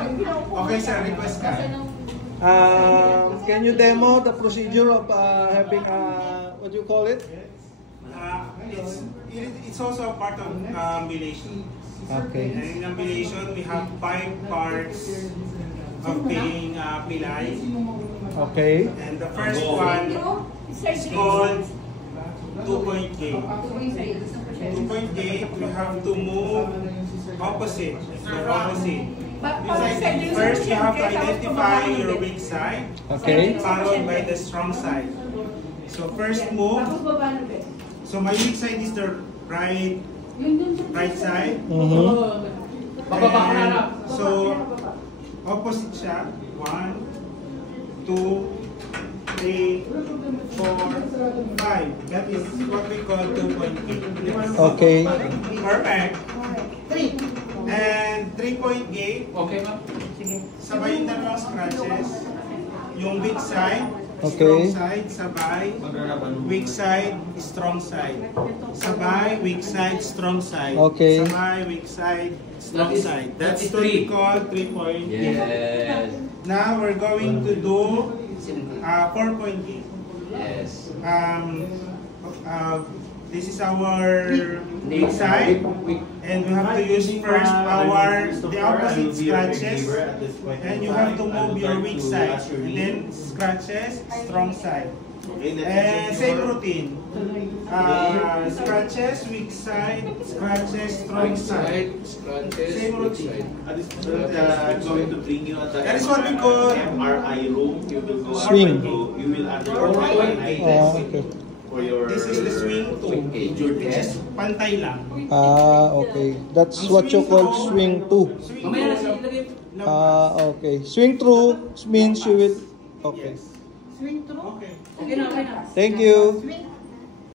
Okay, sir. Request ka. Can you demo the procedure of having what do you call it? It's also a part of ambulation. Okay. And in ambulation, we have 5 parts of being pilay. Okay. And the first one is called 2-point gate. 2-point gate, we have to move opposite. First, you have to identify your weak side, Okay. followed by the strong side. So first move. So my weak side is the right side. And so opposite siya. 1, 2, 3, 4, 5. That is what we call 2-point gate. Okay. Perfect. And 3-point gate. Okay, ma'am. Sabay na lang scratches. Yung weak side, Okay. strong side, sabay. Weak side, strong side. Sabay, weak side, strong side. Okay. Sabay, weak side, strong side. That's that is what we 3. call 3-point gate. Yes. Now we're going to do 4-point gate. Yes. This is our weak side, and we have to use first the opposite scratches, and you have to move your weak side, and then scratches, strong side. And same routine. Scratches, weak side, scratches, strong side. Same routine. Going to bring you at the That is what we call MRI room. You will go Swing. You will undergo MRI test Okay. for your. This is the swing 2, injured which is head. pantay lang. Okay. That's what you call swing 2. Swing Mamaya na 2, ilagay. Okay. Swing through means you will. Okay. Okay. Okay na, okay na. Thank you. Swing